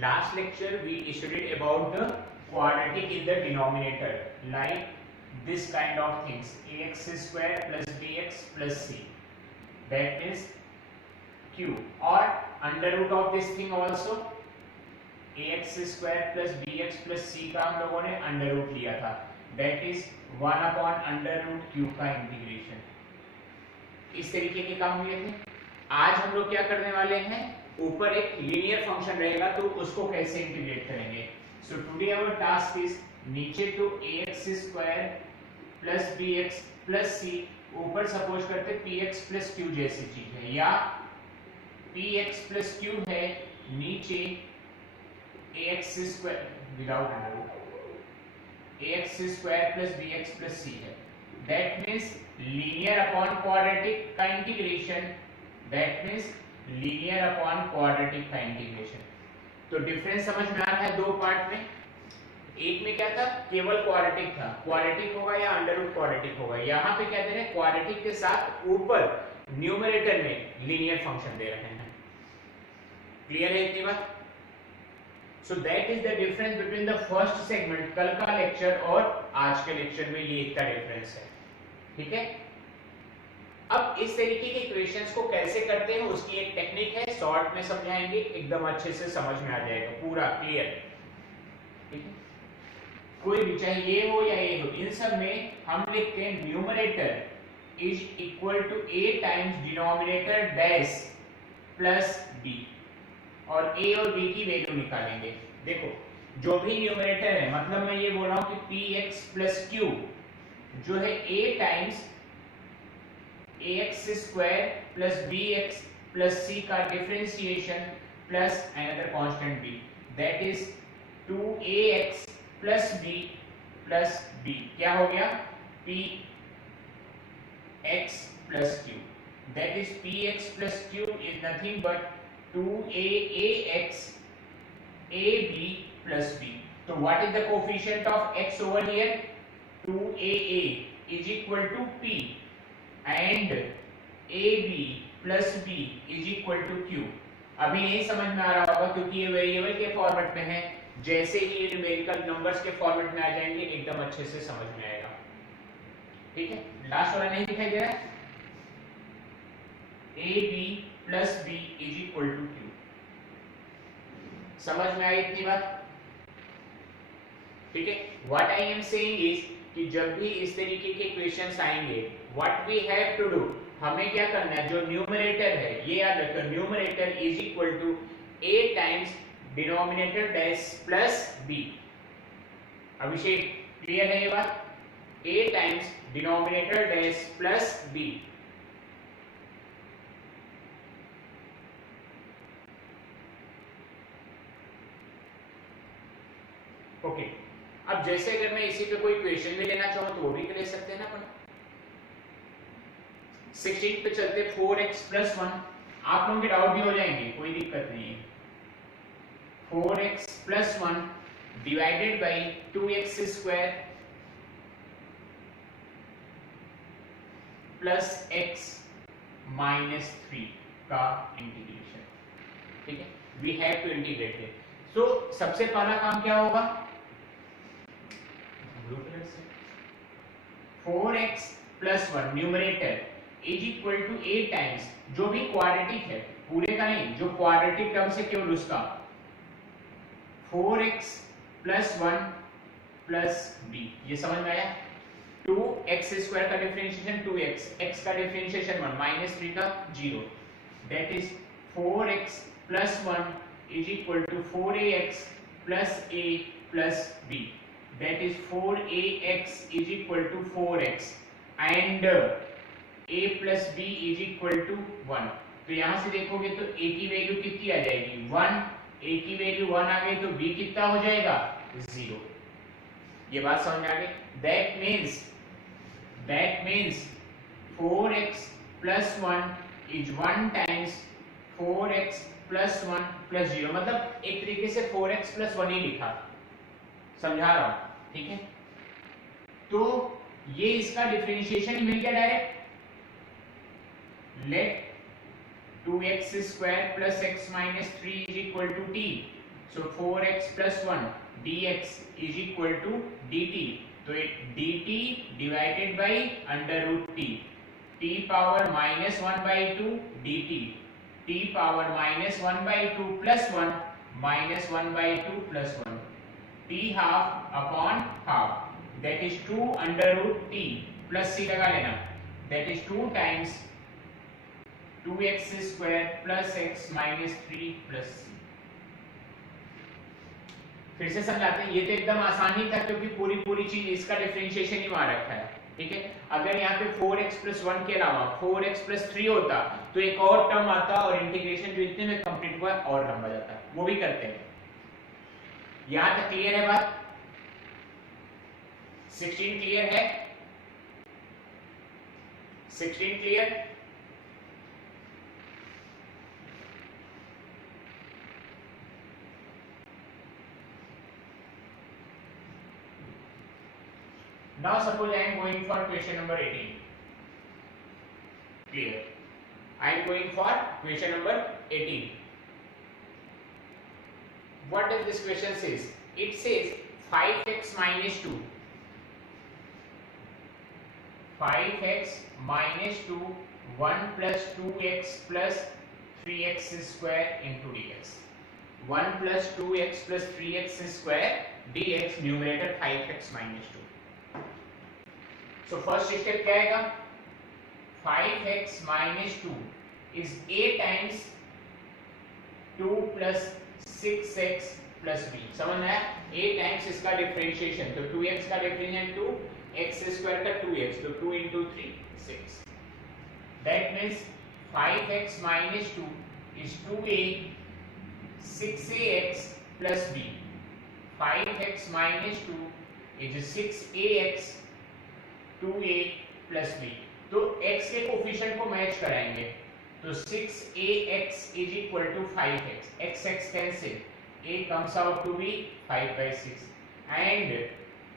last lecture we studied about the quadratic in the denominator, like this kind of things, ax square plus bx plus c, that is q, or under root of this thing also, ax square plus bx plus c का हम लोगों ने under root लिया था, that is 1 upon under root q का integration. इस तरीके के काम हुए थे। आज हम लोग क्या करने वाले हैं, ऊपर एक लीनियर फंक्शन रहेगा तो उसको कैसे इंटीग्रेट करेंगे। So today our task is, नीचे तो ax square plus bx plus c, ऊपर सपोज करते px प्लस q जैसी चीज है, या px प्लस q है, नीचे ax square without under root ax square plus bx plus c है। That means linear upon quadratic का integration, that means linear upon quadratic का इंटीग्रेशन। तो डिफरेंस समझ में आ रहा है दो पार्ट में। एक में क्या था, केवल क्वाड्रेटिक था, क्वाड्रेटिक होगा या अंडर रूट क्वाड्रेटिक होगा। यहाँ पे क्या दे रहे हैं, क्वाड्रेटिक के साथ ऊपर न्यूमरेटर में लीनियर फंक्शन दे रहे हैं। क्लियर है इतनी बात? So that is the difference between the first segment, कल का लेक्चर और आज के लेक्चर में, ये इतना डिफरेंस है। ठीक है, अब इस तरीके के इक्वेशंस को कैसे करते हैं उसकी एक टेक्निक है, शॉर्ट में समझाएंगे, एकदम अच्छे से समझ में आ जाएगा, पूरा क्लियर। ठीक है, कोई भी चाहे ये हो या ये हो, इन सब में हम लिखते हैं numerator is equal to a times denominator dash plus b, और a और b की वैल्यू निकालेंगे। देखो, जो भी न्यूमरेटर है, मतलब मैं ये बोल रहा हूं कि px प्लस q जो है a times ax square plus bx plus c का differentiation plus another constant b, that is 2ax plus b plus b। क्या हो गया, px plus q, that is px plus q is nothing but 2aax ab plus b। तो what is the coefficient of x over here, 2aa is equal to p and ab plus b is equal to q। अभी नहीं समझ में आ रहा होगा क्योंकि ये variable के फॉर्मेट में है, जैसे ही ये न्यूमेरिकल नंबर्स के फॉर्मेट में आ जाएंगे एकदम अच्छे से समझ में आएगा। ठीक है, लास्ट वाला नहीं दिखाई दे रहा है, ab plus b is equal to q। समझ में आई इतनी बात? ठीक है, what I am saying is कि जब भी इस तरीके के क्वेश्चंस आएंगे, what we have to do, हमें क्या करना है, जो न्यूमरेटर है ये याद रखो, numerator is equal to a times denominator dash plus b। Abhishek clear है ये बात, a times denominator dash plus b। Okay, अब जैसे अगर मैं इसी पे कोई क्वेश्चन भी लेना चाहूं तो वो भी ले सकते हैं ना अपन। 16 पे चलते, 4x प्लस 1, आप लोगों के डाउट भी हो जाएंगे, कोई दिक्कत नहीं है। 4x plus 1 divided by 2x square plus x minus 3 का इंटीग्रेशन। ठीक है, we have to integrate it. So सबसे पहला काम क्या होगा, 4x plus 1 numerator is equal to a times, जो भी क्वाड्रेटिक है, पूरे का नहीं, जो क्वाड्रेटिक टर्म से केवल उसका, 4x प्लस 1 प्लस b। ये समझ में आया? 2x स्क्वायर का डिफरेंशिएशन 2x, x का डिफरेंशिएशन 1, माइनस 3 का 0, that is 4x plus 1 is equal to 4ax plus a plus b, that is 4ax is equal to 4x and a plus b is equal to 1। तो यहां से देखोगे तो a की value कितनी आ जाएगी, 1, a की वैल्यू 1 आ गई तो b कितना हो जाएगा, 0। ये बात समझ में आ गई? that means 4x plus 1 is 1 times 4x plus 1 plus 0, मतलब एक तरीके से 4x plus 1 ही लिखा, समझा रहा हूं। ठीक है, तो ये इसका डिफरेंशिएशन मिल गया direct, let 2x square plus x minus 3 is equal to t, so 4x plus 1 dx is equal to dt, तो dt divided by under root t power minus 1/2 dt, t power minus 1/2 plus 1 minus 1/2 plus 1, t half upon half, that is 2 under root t plus c लगा लेना, that is 2 times 2x square plus x minus 3 plus c। फिर से समझाते हैं, ये तो एकदम आसान ही था क्योंकि पूरी चीज इसका डिफरेंशिएशन ही वहां रखा है, ठीक है। अगर यहाँ पे 4x plus 1 के अलावा 4x plus 3 होता तो एक और टर्म आता और इंटीग्रेशन जो इतने में कंप्लीट हुआ और लंबा जाता, वो भी करते हैं। यहां तक क्लियर है बात? 16 क्लियर है? 16 clear? Now suppose I am going for question number 18. Clear? I am going for question number 18. What does this question says? It says 5x minus 2. 5x minus 2 1 plus 2x plus 3x square into dx. 1 plus 2x plus 3x square dx, numerator 5x minus 2. So first step क्या आएगा? 5x minus 2 is a times 2 plus 6x plus b. समझ में आया? a times इसका differentiation, तो 2x का differentiation 2, x square का 2x, तो 2 into 3 6. That means 5x minus 2 is 2a 6ax plus b. 5x minus 2 is 6ax 2a plus b. तो x के कोफिशिएंट को मैच कराएंगे, तो 6ax is equal to 5x, x cancel, a comes out to be 5/6, and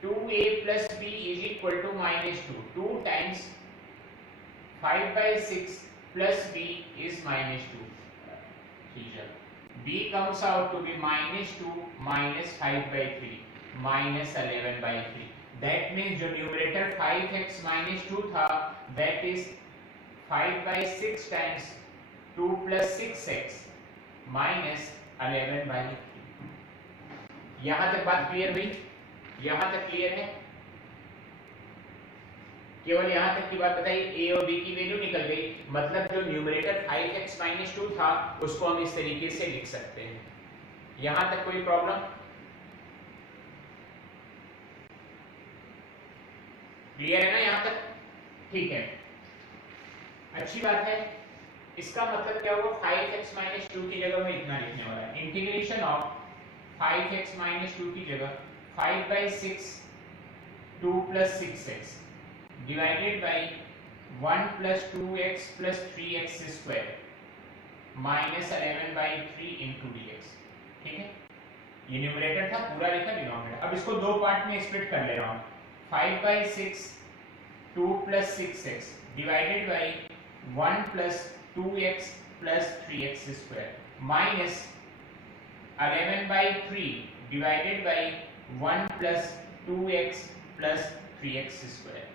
2a plus b is equal to minus 2, 2 times 5/6 plus b is minus 2, ठीक है, b comes out to be minus 2 minus 5/3 minus 11/3. That means जो numerator 5x minus 2 था, that is 5/6 times 2 plus 6x minus 11/3. यहां तक बात clear हुई? यहां तक क्लियर है? केवल यहां तक की बात बताइए, a और b की वैल्यू निकल गई, मतलब जो न्यूमरेटर 5x minus 2 था उसको हम इस तरीके से लिख सकते हैं। यहां तक कोई प्रॉब्लम? क्लियर है ना यहां तक? ठीक है, अच्छी बात है। इसका मतलब क्या होगा? 5x minus 2 की जगह मैं इतना लिखने वाला है, इंटीग्रेशन ऑफ 5x minus 2 की जगह 5/6 2 plus 6x divided by 1 plus 2x plus 3x square minus 11/3 into dx, ठीक है। ये न्यूमरेटर था, पूरा लिखा डिनोमिनेटर। अब इसको दो पार्ट में स्प्लिट कर ले रहा हूं, 5/6 2 plus 6x divided by 1 plus 2x plus 3x square minus 11/3 divided by 1 plus 2x plus 3x square.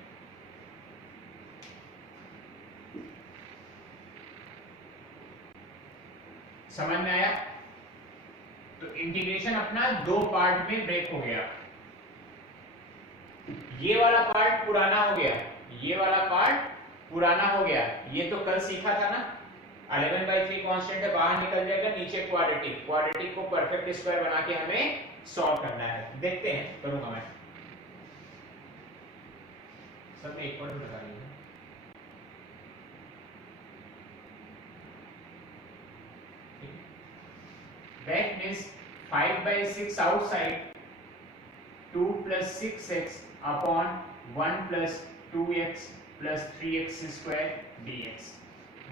समझ में आया? तो इंटीग्रेशन अपना दो पार्ट में ब्रेक हो गया। ये वाला पार्ट पुराना हो गया, ये वाला पार्ट पुराना हो गया। ये तो कल सीखा था ना, 11/3 कांस्टेंट है, बाहर निकल जाएगा, नीचे क्वाड्रेटिक, क्वाड्रेटिक को परफेक्ट स्क्वायर बना के हमें सॉल्व करना है। देखते हैं, करूंगा मैं सब में एक बार लगा लेंगे। That means 5/6 outside 2 plus 6x upon 1 plus 2x plus 3x square dx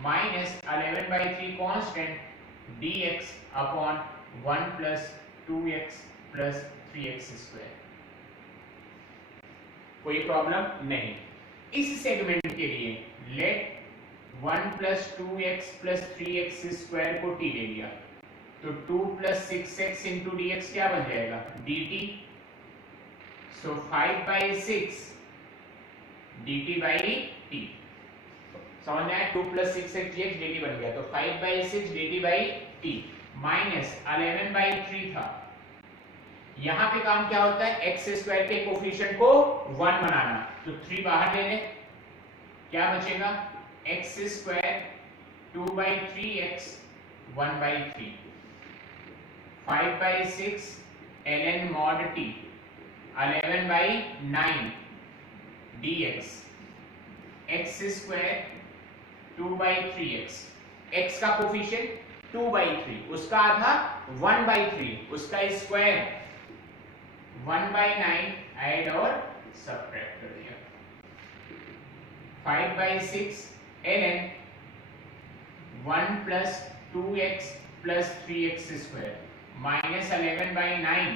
minus 11/3 constant dx upon 1 plus 2x plus 3x square। कोई प्रॉब्लम नहीं। इस सेगमेंट के लिए late 1 plus 2x plus 3x square को t ले लिया, तो 2 plus 6x into d x क्या बन जाएगा dt। So 5/6 dt by t। समझ में आया? 2 प्लस 6x dx dt बन गया, तो 5/6 dt बाई t माइनस 11/3 था। यहां पे काम क्या होता है, एक्स स्क्वायर के कोफिशिएंट को 1 बनाना, तो 3 बाहर ले ले, क्या बचेगा x square 2/3x 1/3 5/6 ln mod t 11/9 dx x square 2/3x, x का कोफिशिएंट 2/3, उसका आधा 1/3, उसका स्क्वायर 1/9 ऐड और सबट्रैक्ट कर दिया। 5/6 ln 1 plus 2x plus 3x square minus 11/9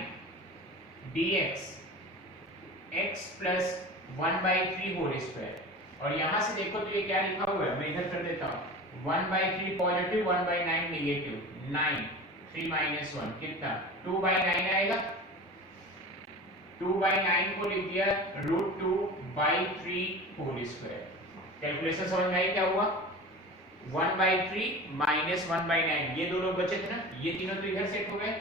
dx x plus 1/3 whole square. और यहां से देखो तो ये क्या लिखा हुआ है, मैं इधर कर देता हूं 1/3 पॉजिटिव 1/9 नेगेटिव 9 3 माइनस 1 कितना 2/9 आएगा। 2/9 को लिख दिया √2/3 होल स्क्वायर। कैलकुलेशन समझ में आई क्या हुआ, 1/3 माइनस 1/9, ये दो लोग बचे थे ना, ये तीनों तो इधर सेट हो गए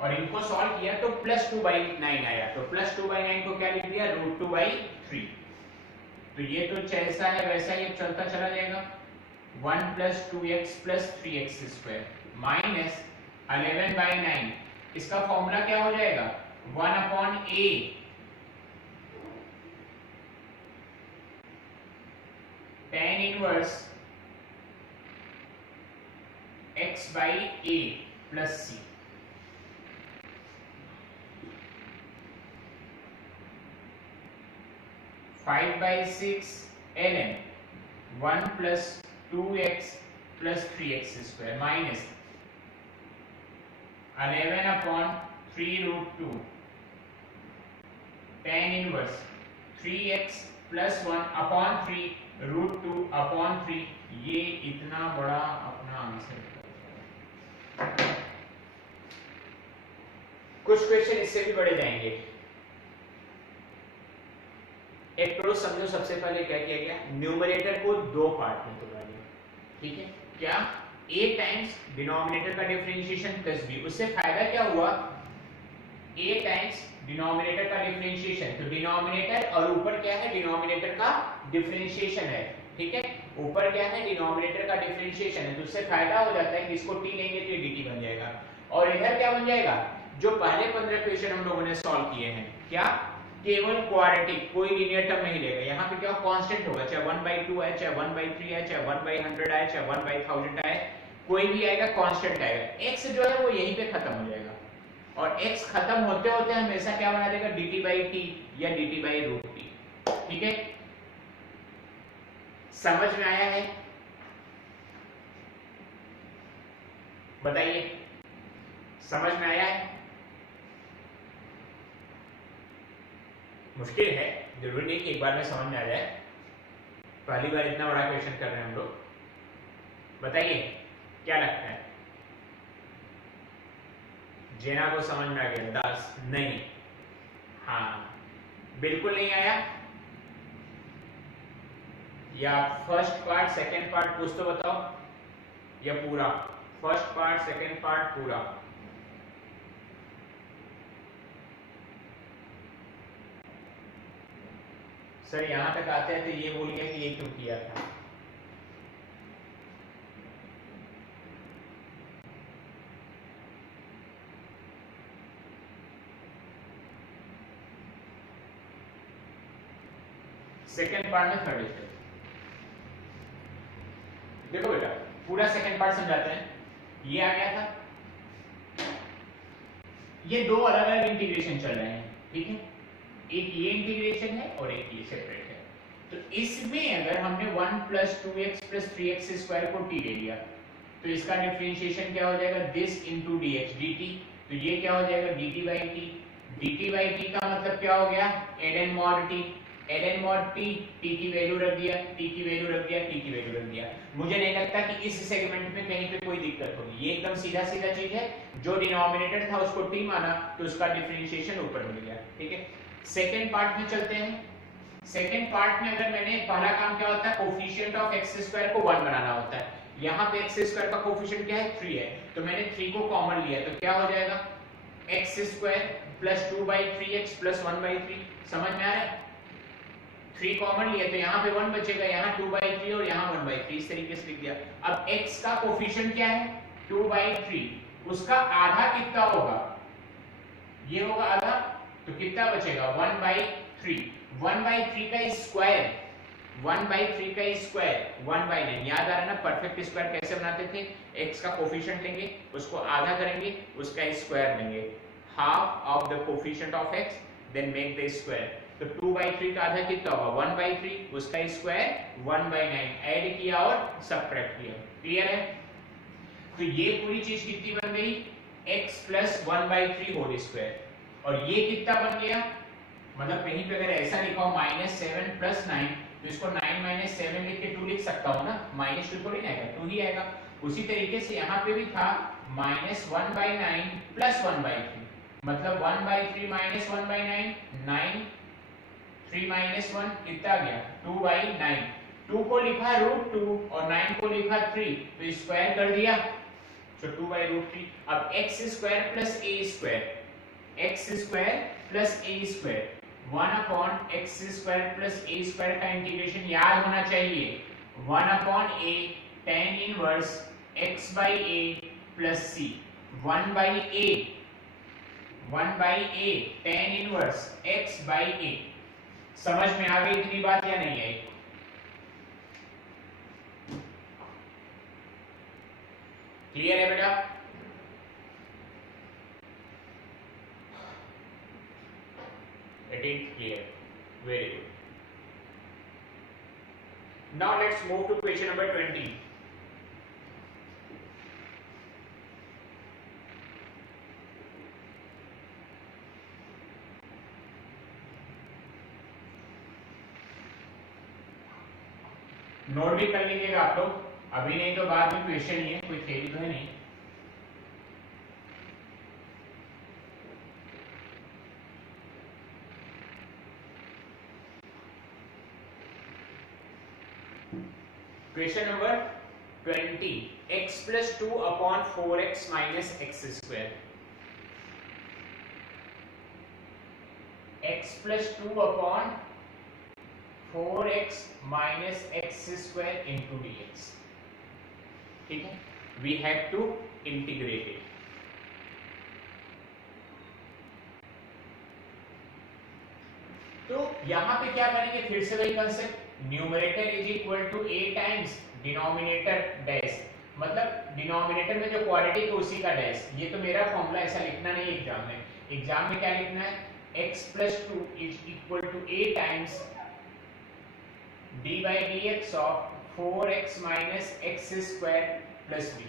और इनको सॉल्व किया तो प्लस 2/9 आया, तो प्लस 2/9 को क्या लिख दिया √2/3। तो ये तो जैसा है वैसा ही चलता चला जाएगा, 1 plus 2x plus 3x square minus 11/9, इसका फॉर्मूला क्या हो जाएगा 1/a tan inverse x/a plus c। Five by six ln 1 plus 2x plus 3x square minus 11/3√2 tan inverse 3x plus 1/3 √2/3। ये इतना बड़ा अपना आंसर। कुछ क्वेश्चन इससे भी बड़े जाएंगे। एक प्रोसेस समझो, सबसे पहले क्या किया गया, न्यूमरेटर को दो पार्ट में तोड़ा गया, ठीक है, क्या a टाइम्स डिनोमिनेटर का डिफरेंशिएशन प्लस b। उससे फायदा क्या हुआ, a टाइम्स डिनोमिनेटर का डिफरेंशिएशन, तो डिनोमिनेटर और ऊपर क्या है डिनोमिनेटर का डिफरेंशिएशन है, ठीक है, ऊपर क्या है डिनोमिनेटर का डिफरेंशिएशन है, तो उससे फायदा हो जाता है कि इसको t लेंगे तो ये dt बन जाएगा। और इधर क्या बन जाएगा, जो पहले 15 क्वेश्चन हम लोगों ने सॉल्व किए हैं, क्या केवल क्वाड्रेटिक, कोई लीनियर टर्म नहीं लेगा, यहाँ पे क्या कांस्टेंट होगा, चाहे 1/2 आए, चाहे 1/3 आए, चाहे 1/100 आए, चाहे 1/1000 आए, कोई भी आएगा कांस्टेंट आएगा। x जो है वो यहीं पे खत्म हो जाएगा और x खत्म होते होते हमेशा क्या बना देगा dt/t या dt/√t, ठीक है, समझ में आया है, बताइए समझ में आया है। मुश्किल है, जरूरी नहीं कि एक बार में समझ में आ जाए, पहली बार इतना बड़ा क्वेश्चन कर रहे हैं हम लोग। बताइए क्या लगता है, जेना को समझ में आ गया 10 नहीं, हाँ बिल्कुल नहीं आया, या फर्स्ट पार्ट सेकंड पार्ट कुछ तो बताओ, या पूरा फर्स्ट पार्ट सेकंड पार्ट पूरा। सर यहां तक आते हैं तो ये बोलिए कि ये क्यों किया था, सेकंड पार्ट में थर्ड स्टेप। देखो बेटा पूरा सेकंड पार्ट समझाते हैं, ये आ गया था, ये दो अलग अलग इंटीग्रेशन चल रहे हैं, ठीक है, एक ये इंटीग्रेशन है और एक ये सेपरेट है। तो इसमें अगर हमने 1 plus 2x plus 3x square को t ले लिया तो इसका डिफरेंशिएशन क्या हो जाएगा, दिस इंटू dx dt, तो ये क्या हो जाएगा dt/t। dt/t का मतलब क्या हो गया ln mod t, ln mod t, t की वैल्यू रख दिया, t की वैल्यू रख दिया, t की वैल्यू रख दिया। मुझे नहीं लगता कि इस सेगमेंट में कहीं पे कोई दिक्कत होगी, ये एकदम सीधा सीधा चीज है। जो डिनोमिनेटर था उसको t माना तो उसका डिफरेंशिएशन ऊपर मिल गया, ठीक है। सेकंड पार्ट में चलते हैं। सेकंड पार्ट में अगर मैंने पहला काम क्या होता है, कोफिशिएंट ऑफ x स्क्वायर को 1 बनाना होता है। यहाँ पे x स्क्वायर का कोफिशिएंट क्या है, 3 है, तो मैंने 3 को कॉमन लिया तो क्या हो जाएगा, x square plus 2/3x plus 1/3। समझ में आ रहा है, 3 कॉमन लिया तो यहाँ पे 1 बचेगा, यहाँ 2/3 और यहाँ 1/3, इस तरीके से लिख दिया। अब x का कोफिशिएंट क्या है, 2/3, उसका आधा कितना होगा, ये होगा आधा, तो कितना बचेगा 1/3। 1/3 का स्क्वायर, 1/3 का स्क्वायर 1/9। याद आ रहा है ना, परफेक्ट स्क्वायर कैसे बनाते थे, x का कोफिशिएंट लेंगे, उसको आधा करेंगे, उसका स्क्वायर लेंगे, half of the coefficient of x, then make the square. तो 2/3 का आधा कितना होगा 1/3, उसका स्क्वायर 1/9, ऐड किया और सबट्रैक्ट किया। क्लियर है, तो ये पूरी चीज कितनी बन गई, x प्लस 1/3 होल स्क्वायर। और ये कितना बन गया, मतलब कहीं पे अगर ऐसा लिखा हो -7 + 9 तो इसको 9 - 7 लिख के 2 लिख सकता हूं ना, -2 थोड़ी ना आएगा, 2 ही आएगा। उसी तरीके से यहाँ पे भी था -1/9 + 1/3, मतलब 1/3 - 1/9, 9, 3 - 1 कितना आ गया 2/9। 2 को लिखा √2 और 9 को लिखा 3, तो स्क्वायर कर दिया, तो 2/√3। अब x square plus a square, x square plus a square 1/x square plus a square का इंटीग्रेशन याद होना चाहिए, 1/a tan inverse x/a plus c, 1/a tan inverse x/a। समझ में आ गई इतनी बात या नहीं आई, क्लियर है बेटा। It is clear, very good. Now let's move to question number 20. Note भी कर लीजिएगा आप लोग, अभी नहीं तो बाद में क्वेश्चन ही है, कोई थ्योरी तो है नहीं। Question number 20, x + 2/4x - x square, x + 2/4x - x square into dx, ठीक है, we have to integrate it। तो यहां पे क्या करेंगे, फिर से वही concept, numerator is equal to a times denominator dash, मतलब डिनोमिनेटर में जो क्वाड्रेटिक है उसी का डैश। ये तो मेरा फॉर्मूला, ऐसा लिखना नहीं एग्जाम में, एग्जाम में क्या लिखना है, x + 2 is equal to a times d/dx of 4x - x square plus b।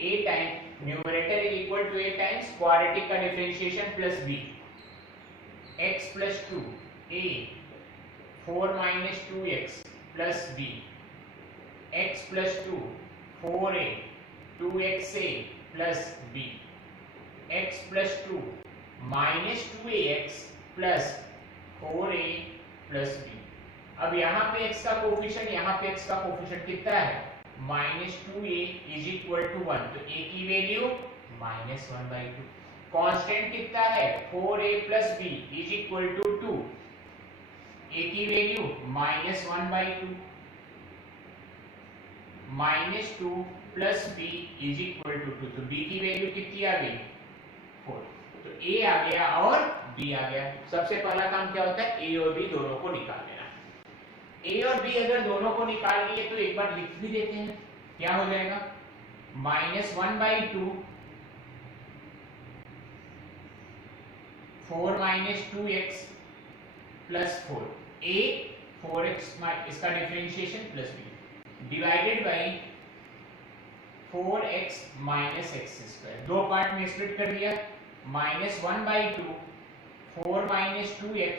a time numerator is equal to a times quadratic का differentiation plus b, x + 2 a 4 - 2x plus b, x + 2 4a 2xa plus b, x + 2 -2ax plus 4a plus b। अब यहाँ पे x का coefficient, यहाँ पे x का coefficient कितना है -2a इज इक्वल टू 1, तो a की वैल्यू -1/2। कांस्टेंट कितना है 4a plus b is equal to 2, a की value -1/2, -2 plus b is equal to 2, तो b की वैल्यू कितनी आ गई 4, तो a आ गया और b आ गया। सबसे पहला काम क्या होता है, a और b दोनों को निकाल लेना। a और b अगर दोनों को निकाल लिए तो एक बार लिख भी देते हैं, क्या हो जाएगा -1/2 4 - 2x प्लस 4, a 4x इसका differentiation plus b divided by 4x - x square, दो पार्ट में स्प्लिट कर दिया, -1/2 4 - 2x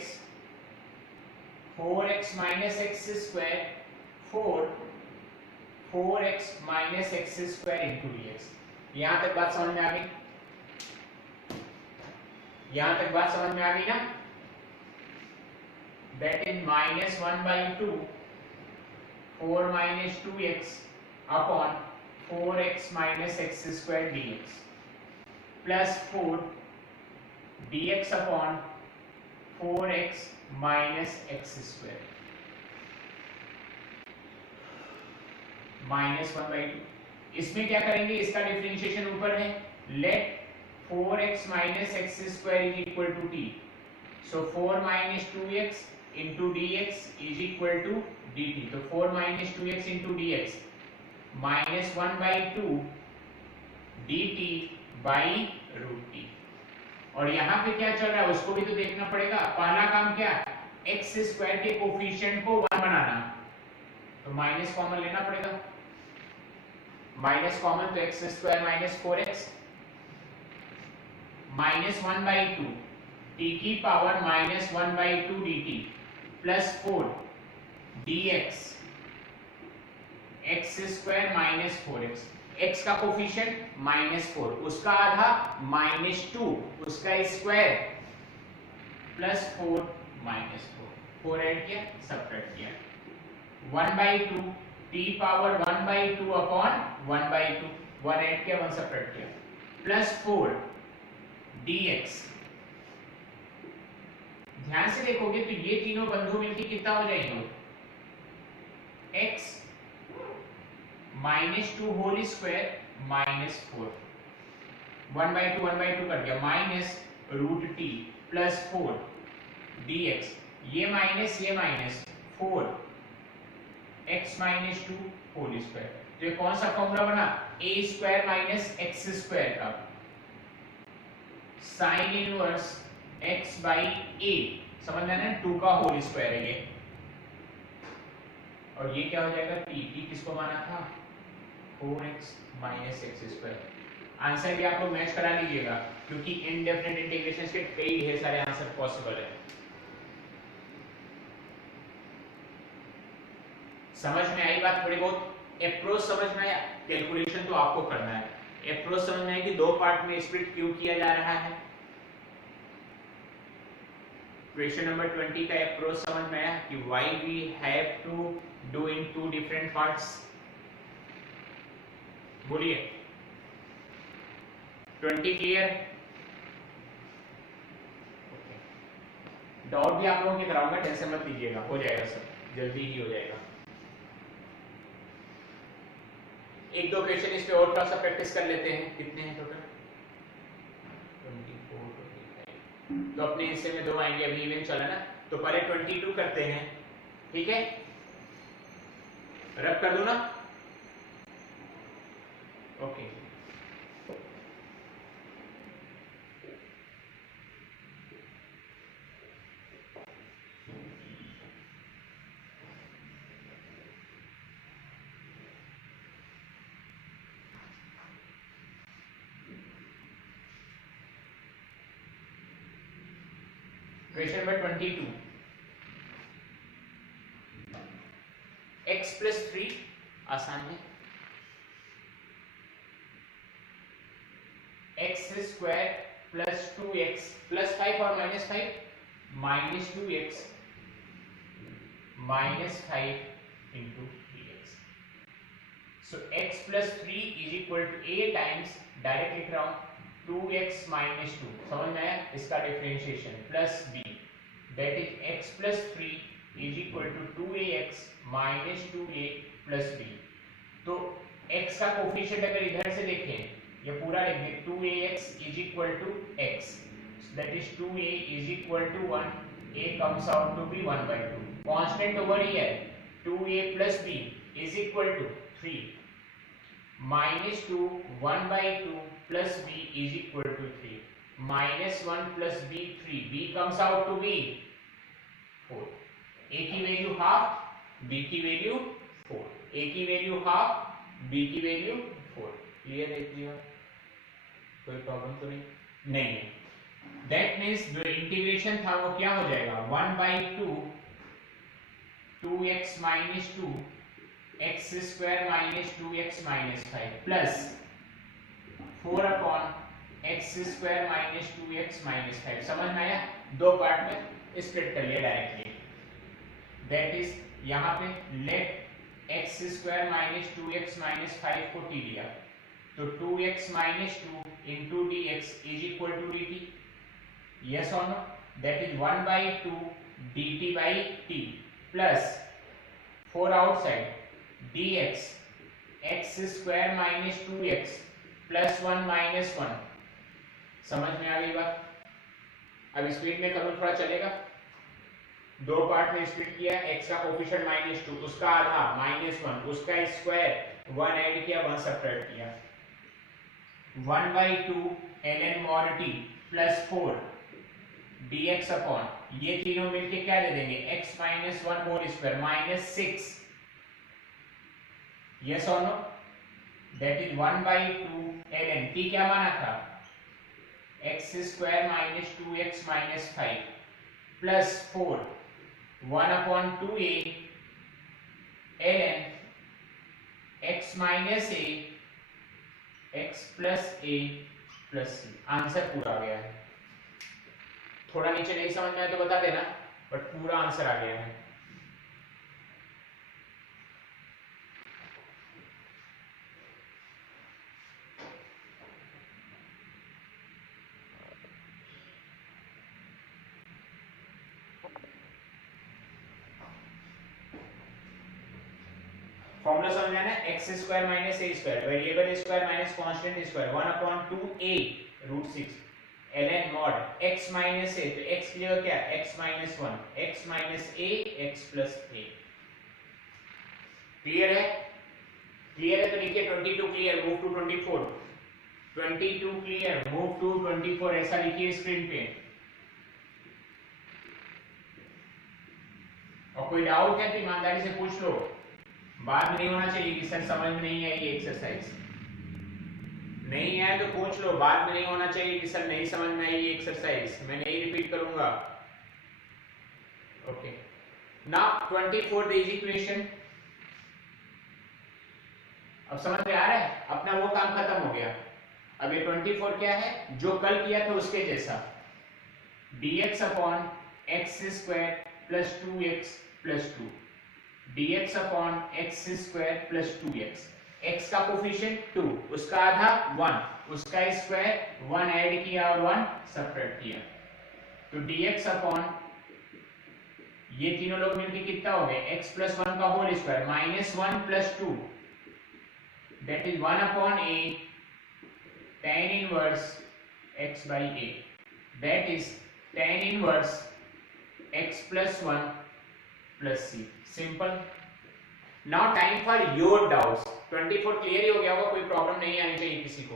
4x minus x square 4x minus x square into dx। यहां तक बात समझ में आ गई? यहां तक बात समझ में आ गई ना? That is minus 1 by 2 4 minus 2x upon 4x minus x square dx plus 4 dx upon 4x minus x square minus 1 by 2। इसमें क्या करेंगे? इसका डिफरेंशिएशन ऊपर है। Let 4x minus x square is equal to t, so 4 minus 2x into dx is equal to dt। तो 4 minus 2x into dx minus 1 by 2 dt by root t। और यहाँ पे क्या चल रहा है उसको भी तो देखना पड़ेगा। पहला काम क्या? x स्क्वायर के कोफिशिएंट को 1 बनाना, तो माइनस कॉमन लेना पड़ेगा। माइनस कॉमन तो x square minus 4x minus 1 by 2 t की power minus 1 by 2 dt plus 4 dx x square minus 4x। x का कोफिशिएंट माइनस 4, उसका आधा माइनस 2, उसका स्क्वायर प्लस 4 माइनस 4 ऐड किया, सबट्रैक्ट किया। 1 by 2 t power 1 by 2 upon 1 by 2, 1 add किया 1 subtract किया plus 4 dx। ध्यान से देखोगे तो ये तीनों बंधु मिलकर कितना हो जाएंगे? x minus 2 whole square minus 4, 1 by 2 कर दिया minus root T plus 4 dx। ये minus 4 x minus 2 whole square. तो ये कौन सा फॉर्मूला बना? a square minus x square का sine inverse x by a, समझ में ना? 2 का होल स्क्वायर है ये, और ये क्या हो जाएगा? t किसको माना था? 4x minus x square. Answer भी आप लोग मैच करा लीजिएगा क्योंकि इनडेफिनेट इंटीग्रेशंस के कई ढेर सारे आंसर पॉसिबल है। समझ में आई बात? थोड़ी बहुत अप्रोच समझ में आया? कैलकुलेशन तो आपको करना है। अप्रोच समझ में आया कि दो पार्ट में स्प्लिट क्यों किया जा रहा है। क्वेश्चन नंबर 20 का अप्रोच समझ में आया कि why we have to do in two different parts। बोलिए 20 क्लियर? डाउट भी आप लोगों की कराऊंगा, टेंशन मत लीजिएगा, हो जाएगा सब, जल्दी ही हो जाएगा। एक दो क्वेश्चन इस पे और थोड़ा सा प्रैक्टिस कर लेते हैं। कितने हैं टोटल? 24, 25। तो अपने हिस्से में 2 आएंगे, अभी इवेंट चला ना, तो पहले 22 करते हैं, ठीक है? रब कर दो ना? Okay. Question number 22, x plus 3 आसान है, x square plus 2x plus 5 और minus 5 minus 2x minus 5 into dx। So x plus 3 is equal to a times, direct लिख रहा हूं 2x माइनस 2, समझ में आया? इसका differentiation plus b, that is x plus 3 is equal to 2ax minus 2a plus b। तो x का coefficient अगर इधर से देखें, ये पूरा लिख दें 2ax is equal to x, that is 2a is equal to 1, a comes out to be 1 by 2। Constant over here 2a plus b is equal to 3 minus 2 1 by 2 plus b is equal to 3 minus 1 plus b 3, b comes out to be 4। a की वैल्यू half, b की वैल्यू 4, a की वैल्यू half, b की वैल्यू 4। Clear है? Clear? कोई प्रॉब्लम तो नहीं? नहीं। दैट मींस जो इंटीग्रेशन था वो क्या हो जाएगा? 1 by 2 2x minus 2 x square minus 2x minus 5 plus 4 upon x square minus 2x minus 5। समझ में आया? दो पार्ट में स्प्लिट कर लिया डायरेक्टली। दैट इज यहाँ पे let x square minus 2x minus 5 को t लिया, तो 2x minus 2 into d x is equal to d t. Yes or no? That is 1 by 2 d t by t plus 4 outside d x x square minus 2x plus 1 minus 1। समझ में आ गई बात? अब split में करूँ थोड़ा चलेगा। दो पार्ट में स्प्लिट किया, x का कोफिशिएंट माइनस 2, उसका आधा माइनस 1, उसका स्क्वायर 1 ऐड किया, 1 सब्ट्रैक्ट किया। 1 by 2 ln mod t plus 4 dx upon ये तीनों मिलके क्या दे देंगे, x minus 1 whole square minus 6। Yes or no? That is 1 by 2 ln t क्या माना था, x square minus 2x minus 5 plus 4 1 upon 2a ln x minus a x plus a plus c। Answer पूरा आ गया है। थोड़ा नीचे नहीं समझ में आया तो बता देना, बट पूरा आंसर आ गया है। फॉर्मूला समझ में आया ना? X square minus a square, variable square minus constant square, 1 upon 2a root 6 ln mod x minus a, तो x की जगह क्या, x minus 1, x minus a, x plus a। Clear है? क्लियर है तो लिखिए 22 clear, move to 24। 22 clear, move to 24, ऐसा लिखिए स्क्रीन पे। और कोई डाउट है तो ईमानदारी से पूछ लो, बाद में नहीं होना चाहिए कि सर समझ में नहीं आई ये एक्सरसाइज। नहीं आया तो पूछ लो, बाद में नहीं होना चाहिए कि सर नहीं समझ में आई ये एक्सरसाइज, मैं नहीं रिपीट करूंगा। Okay, now 24 is equation. अब समझ में आ रहा है? अपना वो काम खत्म हो गया। अब ये 24 क्या है, जो कल किया था उसके जैसा, dx upon x square plus 2x plus 2 dx upon x square plus 2x। x का कोफिशिएंट 2, उसका आधा 1, उसका स्क्वायर 1 ऐड किया और 1 सब्ट्रैक्ट किया, तो dx अपॉन ये तीनों लोग मिलके कितना हो गए, x प्लस 1 का whole square minus 1 plus 2, that is 1 upon a tan inverse x by a, that is tan inverse x plus 1 plus c। Simple. Now time for your doubts. 24 clear ही हो गया होगा, कोई प्रॉब्लम नहीं आनी चाहिए किसी को।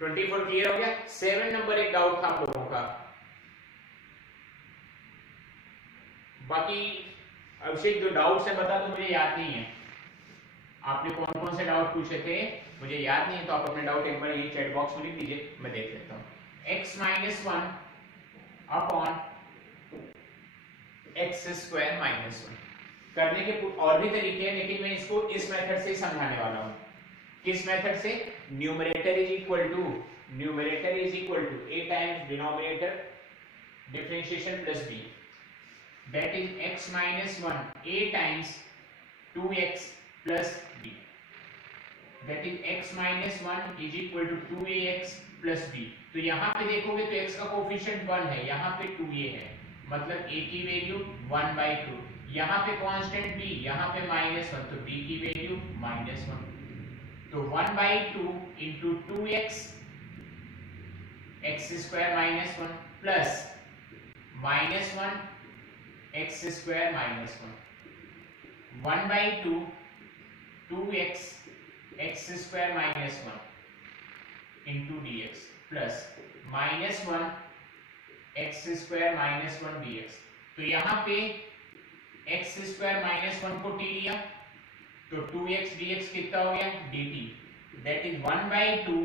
24 क्लियर हो गया। 7 नंबर एक डाउट था आप लोगों का। बाकी अभिषेक जो डाउट्स है बता, तो मुझे याद नहीं है आपने कौन कौन से डाउट पूछे थे, मुझे याद नहीं है, तो आप अपने डाउट एक बार ये चैट बॉक्स में लिख दीजिए, मैं देख लेता हूँ। x minus 1 upon x square minus 1 करने के और भी तरीके हैं, लेकिन मैं इसको इस मेथड से ही समझाने वाला हूँ। किस मेथड से? Numerator is equal to a times denominator differentiation plus b, that is x minus 1 a times 2x plus b, that is x minus 1 is equal to 2ax plus b। तो यहाँ पे देखोगे तो x का coefficient 1 है, यहाँ पे 2a है, मतलब a की वैल्यू 1/2, यहाँ पे कांस्टेंट b, यहाँ पे -1, तो b की वैल्यू -1, तो 1/2 into 2x x square -1 plus -1 x square -1, 1/2 2x x square -1 into dx plus -1 x square -1 dx। तो यहाँ पे x स्क्वायर -1 को t लिया, तो 2x dx कितना हो गया, dt, that is 1/2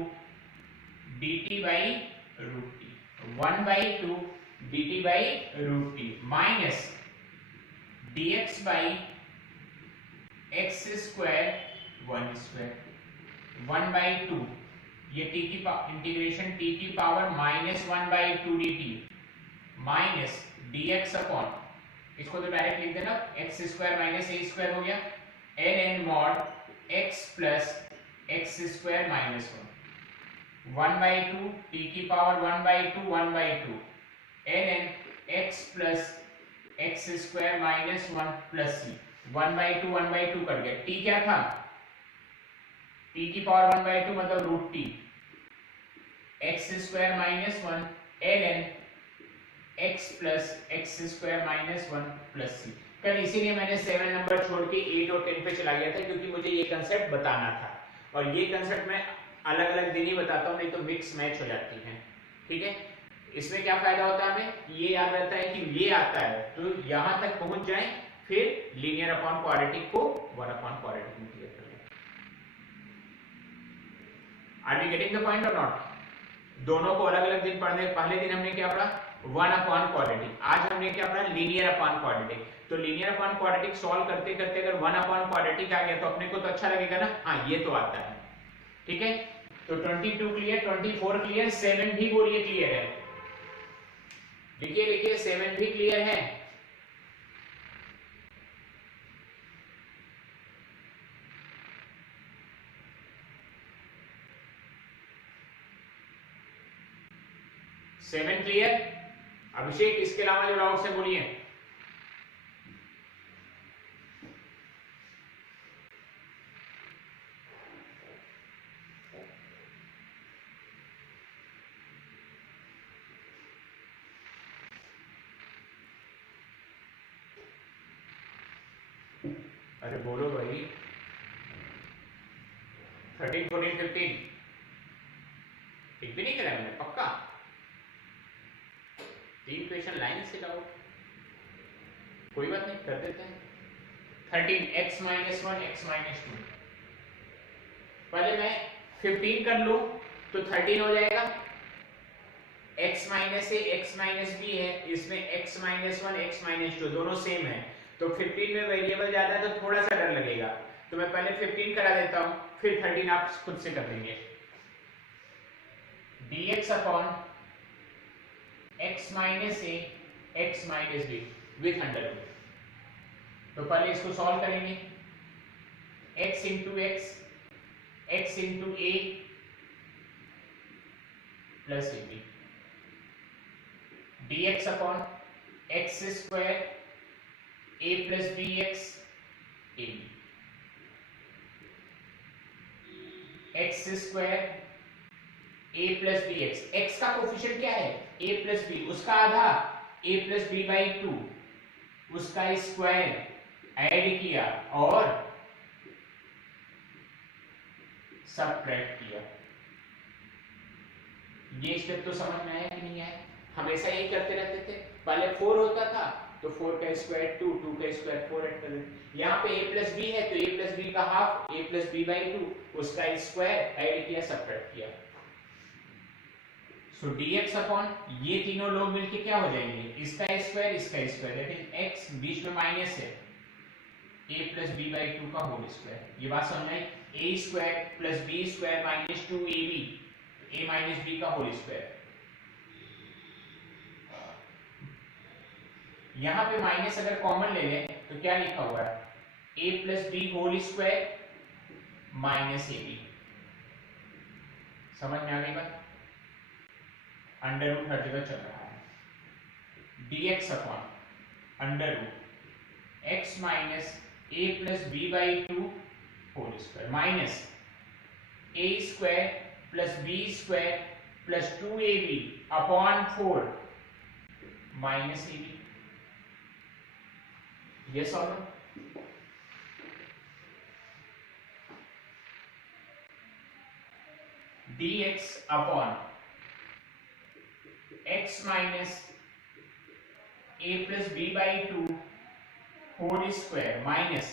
dt by root t, 1/2 dt by root t minus dx by x square 1 square 1/2 ये t की इंटीग्रेशन t की power -1/2 dt minus dx upon इसको तो डायरेक्ट लिख देना x square minus a square हो गया ln mod x plus x square minus 1/2 t की power 1/2 1/2 ln x plus x square minus 1 plus c 1/2 1/2 cut गया t क्या था t की पावर 1/2 मतलब root t x square minus 1 ln x plus x square minus 1 plus c कल इसीलिए मैंने 7 number छोड़ के 8 और 10 पे चला गया था क्योंकि मुझे ये कंसेप्ट बताना था और ये कंसेप्ट मैं अलग अलग दिन ही बताता हूँ नहीं तो मिक्स मैच हो जाती है ठीक है इसमें क्या फायदा होता है हमें ये याद रहता है कि ये आता है तो यहां तक पहुंच जाए फिर लीनियर अपॉन क्वाड्रेटिक को 1 अपॉन क्वाड्रेटिक में क्लियर कर लें are we getting the point or not दोनों को अलग अलग दिन पढ़ने पहले दिन हमने क्या पढ़ा 1 अपॉन क्वाड्रेटिक आज हमने क्या पढ़ा लीनियर अपॉन क्वाड्रेटिक तो लीनियर अपॉन क्वाड्रेटिक सॉल्व करते करते अगर 1 अपॉन क्वाड्रेटिक आ गया तो अपने को तो अच्छा लगेगा ना हाँ ये तो आता है ठीक है तो 22 क्लियर 24 क्लियर 7 भी बोलिए क्लियर है लिखिए लिखिए 7 भी क्लियर है सेवन क्लियर अभिषेक इसके अलावा जो डाउट है बोलिए अरे बोलो भाई 13 14 15 ठीक भी नहीं करा मैंने पक्का 3 क्वेश्चन लाइन से डाउट कोई बात नहीं कर देते हैं 13 x माइनस 1 x माइनस 2 पहले मैं 15 कर लूं तो 13 हो जाएगा x minus a x minus b है इसमें x माइनस 1 x माइनस 2 दोनों सेम है तो 15 में वेरिएबल ज्यादा है तो थोड़ा सा डर लगेगा तो मैं पहले 15 करा देता हूं फिर 13 आप खुद से कर देंगे dx upon x minus a x minus b with under root तो पहले इसको सॉल्व करेंगे x into x x into a plus ab dx upon x square a plus bx ab x square a plus bx x का coefficient क्या है a plus b उसका आधा a plus b by 2 उसका square add किया और subtract किया ये स्टेप तो समझ में आया कि नहीं आया हमेशा यही करते रहते थे पहले 4 होता था तो 4 का स्क्वायर 2 2 का स्क्वायर 4 ऐड कर देते यहाँ पे a प्लस b है तो a प्लस b का half a plus b by 2 उसका स्क्वायर ऐड किया सबट्रैक्ट किया सो dx अपॉन ये तीनों लोग मिलके क्या हो जाएंगे इसका स्क्वायर दैट इज x बीच में माइनस है a प्लस b बाई 2 का होल स्क्वायर ये बात समझ में आई a square plus b square minus 2ab a minus b का होल स्क्वायर यहां पे माइनस अगर कॉमन ले लें तो क्या लिखा हुआ है a plus b whole square minus ab समझ में आ गई बात अंडर रूट हर जगह चल रहा है dx upon under root x minus a plus b by 2 whole square minus a square plus b square plus 2ab upon 4 minus ab yes or no dx upon x minus a plus b by 2 whole square minus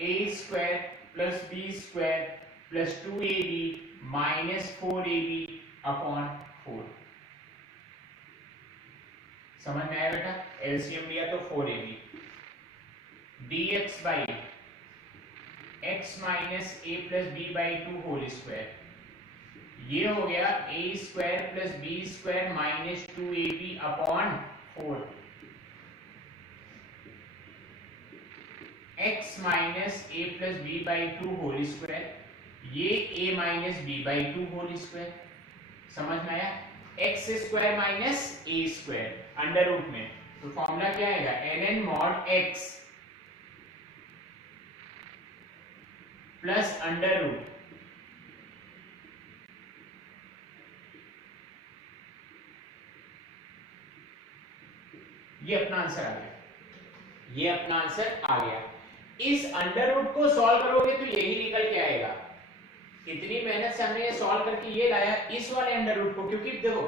a square plus b square plus 2ab minus 4ab upon 4 समझ में आया बेटा? LCM लिया तो 4ab dx by x minus a plus b by 2 whole square, ये हो गया a square plus b square minus 2ab upon 4, x minus a plus b by 2 whole square, ये a minus b by 2 whole square. समझ में आया? x square minus a square under root में, तो formula क्या आएगा? ln mod x plus under root ये अपना आंसर आ गया, ये अपना आंसर आ गया। इस अंडर रूट को सॉल्व करोगे तो यही निकल के आएगा। इतनी मेहनत से हमने ये सॉल्व करके ये लाया इस वाले अंडर रूट को, क्योंकि देखो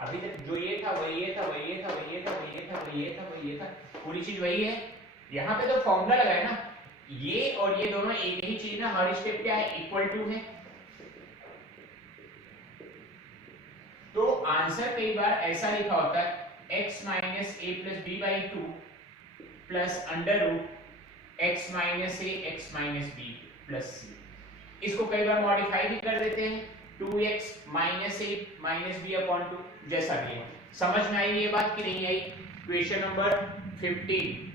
अभी तक जो ये था वही ये था वही ये था वही ये था वही ये था वही ये था वही ये था, पूरी चीज वही है। यहाँ पे तो फॉर्मूला लगाया ना, ये और ये दोनों एक ही चीज ना, हर स्टेप क्या है? इक्वल टू है। तो आंसर कई बार ऐसा लिखा होता है x minus a plus b by 2 plus under root x minus a x minus b plus c. इसको कई बार मॉडिफाई भी कर देते हैं 2x minus a minus b upon 2, जैसा भी है। समझ में आई ये बात कि नहीं आई? क्वेश्चन नंबर 15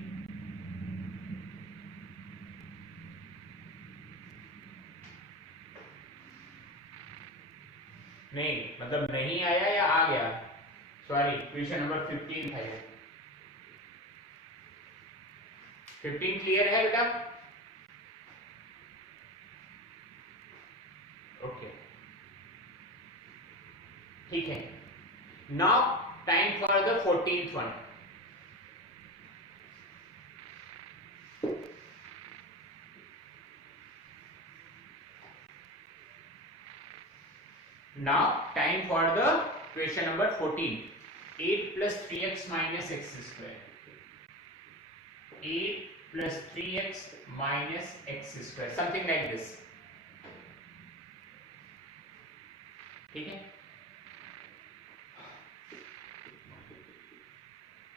नहीं, मतलब नहीं आया या आ गया, सॉरी क्वेश्चन नंबर 15 था ये। 15 क्लियर है बेटा? ओके ठीक है। Now time for the 14th one. Now time for the question number 14. 8 plus 3x minus x square. 8 plus 3x minus x square. Something like this. ठीक है?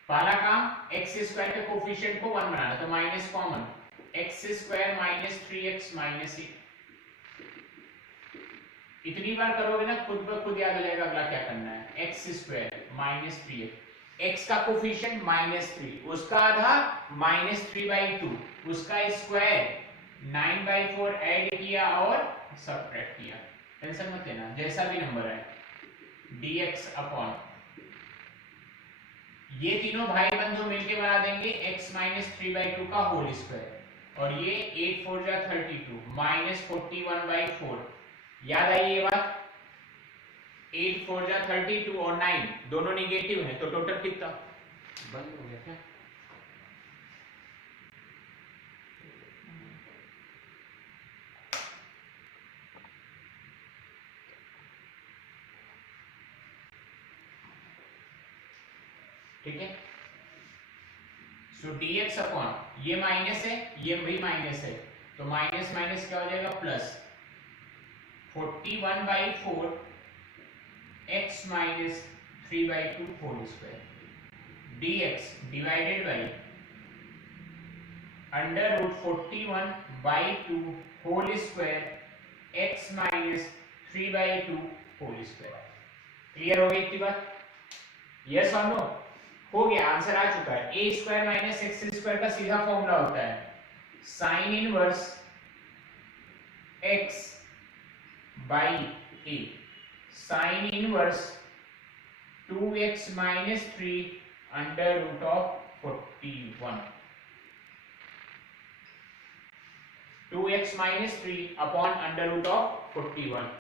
पहला काम x स्क्वायर के कोफिशिएंट को 1 बनाना, तो minus common, x square minus 3x minus 8। इतनी बार करोगे ना खुद ब खुद याद आ जाएगा अगला क्या करना है। x square minus 3x, x का कोफिशिएंट माइनस 3, उसका आधा माइनस 3/2, उसका स्क्वायर 9/4 ऐड किया और सबट्रैक्ट किया। टेंशन मत लेना, जैसा भी नंबर है dx अपॉन ये तीनों भाई बंधु मिलके बना देंगे x माइनस 3/2 का होल स्क्वायर, और ये 8 4 जा 32 माइनस 41/4। याद आई ये बात? 8 4 जा 32 और 9 दोनों नेगेटिव हैं, तो टोटल कितना बंद हो गया क्या? ठीक है। सो dx अपॉन ये माइनस है ये भी माइनस है, तो माइनस माइनस क्या हो जाएगा? Plus 41/4 x minus 3/2 whole square dx divided by under root 41/2 whole square x minus 3/2 whole square. Clear हो गई इतनी बात? Yes or no? हो गया, आंसर आ चुका है। A square minus x square का सीधा फॉर्मूला होता है sine inverse x by a, sine inverse 2x minus 3 under root of 41, 2x minus 3 upon under root of 41।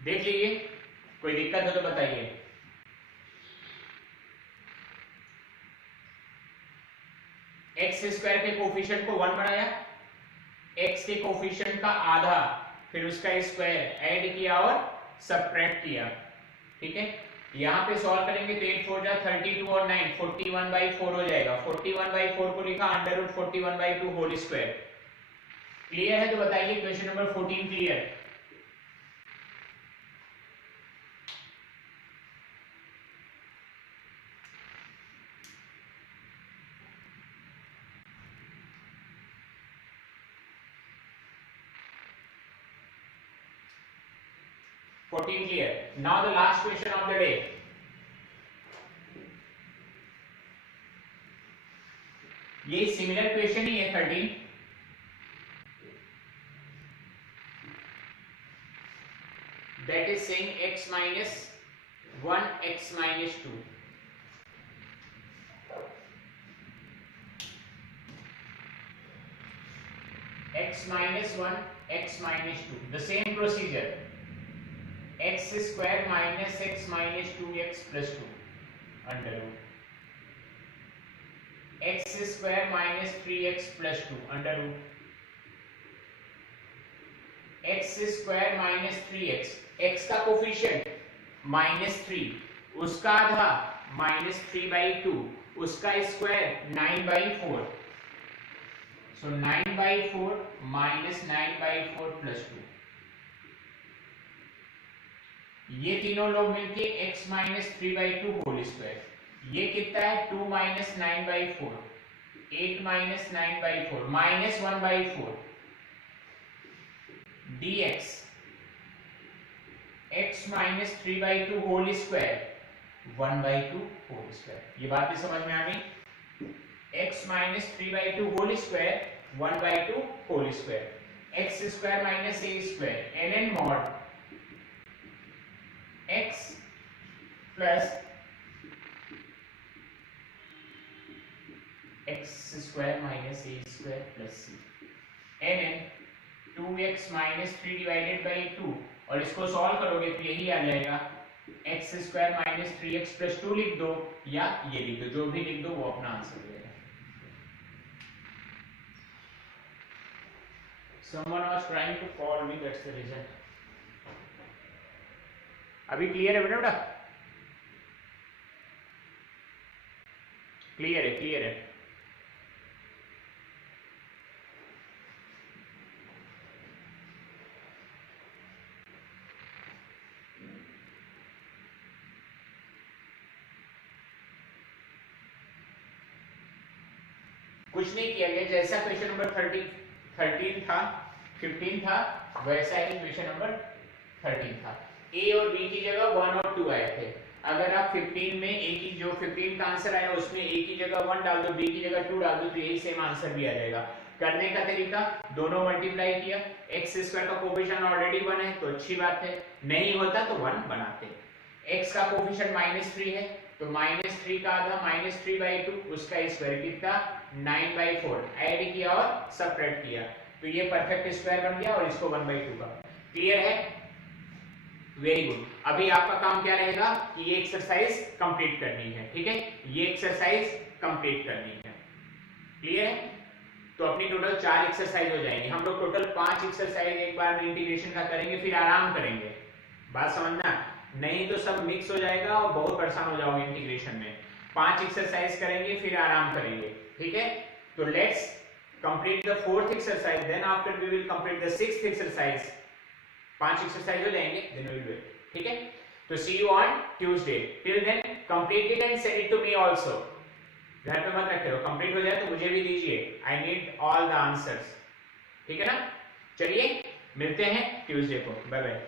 देख लीजिए, कोई दिक्कत हो तो बताइए। एक्स स्क्वायर के कोफिशिएंट को 1 बनाया, एक्स के कोफिशिएंट का आधा, फिर उसका स्क्वायर ऐड किया और सबट्रैक्ट किया, ठीक है, यहाँ पे सॉल्व करेंगे तो 8 4 जा 32 और 9 41/4 हो जाएगा। 41/4 को लिखा √41/2 होल स्क्वायर। क्लियर है तो बताइए question number 14 clear? clear. Now the last question of the day. ये सिमिलर क्वेश्चन ही है 13। That is saying x minus 1 x minus 2. X minus 1 x minus 2. The same procedure. X square minus x minus 2x plus 2 under root x square minus 3x plus 2 under root x square minus 3x, x का coefficient -3, उसका आधा -3/2, उसका square 9/4, सो 9/4 -9/4 plus 2। ये तीनों लोग मिलके x minus 3/2 whole square, ये कितना है 2 minus 9/4, 8 minus 9/4 minus 1/4 dx x minus 3/2 whole square 1/2 whole square. ये बात भी समझ में आ गई? x minus 3/2 whole square 1/2 whole square, x square minus a square ln mod x plus x square minus a square plus c ln 2x minus 3 divided by 2, और इसको solve करोगे तो यही आ जाएगा x square minus 3x plus 2 लिख दो या ये लिख दो, जो भी लिख दो वो अपना आंसर देगा। Someone was trying to call me, that's the reason. अभी क्लियर है बेटा? क्लियर है, क्लियर है। कुछ नहीं किया गया, जैसा क्वेश्चन नंबर 13 था 15 था वैसा ही क्वेश्चन नंबर 13 था। ए और बी की जगह 1 और 2 आए थे। अगर आप 15 में ए की जो 15 का आंसर आया उसमें ए की जगह 1 डाल दो, बी की जगह 2 डाल दो तो यही सेम आंसर भी आ जाएगा। करने का तरीका, दोनों मल्टीप्लाई किया, x स्क्वायर का कोफिशिएंट ऑलरेडी 1 है तो अच्छी बात है, नहीं होता तो 1 बनाते। x का कोफिशिएंट -3 है तो -3 का आधा -3/2, उसका स्क्वायर कितना 9/4, ऐड किया और सबट्रैक्ट किया तो ये परफेक्ट स्क्वायर बन गया और इसको 1/2 का। क्लियर है? Very good. अभी आपका काम क्या रहेगा कि ये एक्सरसाइज कंप्लीट करनी है, ठीक है? ये एक्सरसाइज कंप्लीट करनी है। क्लियर है? तो अपनी टोटल 4 एक्सरसाइज हो जाएंगी। हम लोग टोटल 5 एक्सरसाइज एक बार में इंटीग्रेशन का करेंगे, फिर आराम करेंगे। बात समझना, नहीं तो सब मिक्स हो जाएगा और बहुत परेशान हो जाओगे इंटीग्रेशन में। 5 एक्सरसाइज करेंगे फिर आराम करेंगे, ठीक है? तो let's complete the 4th exercise, then after we will complete the 6th exercise. 5 exercise हो जाएंगे, then we will do it, ठीक है? तो see you on Tuesday. Till then complete it and send it to me also. घर पे मत रखे हो, कंप्लीट हो जाए तो मुझे भी दीजिए। I need all the answers, ठीक है ना? चलिए मिलते हैं ट्यूसडे को, बाय बाय।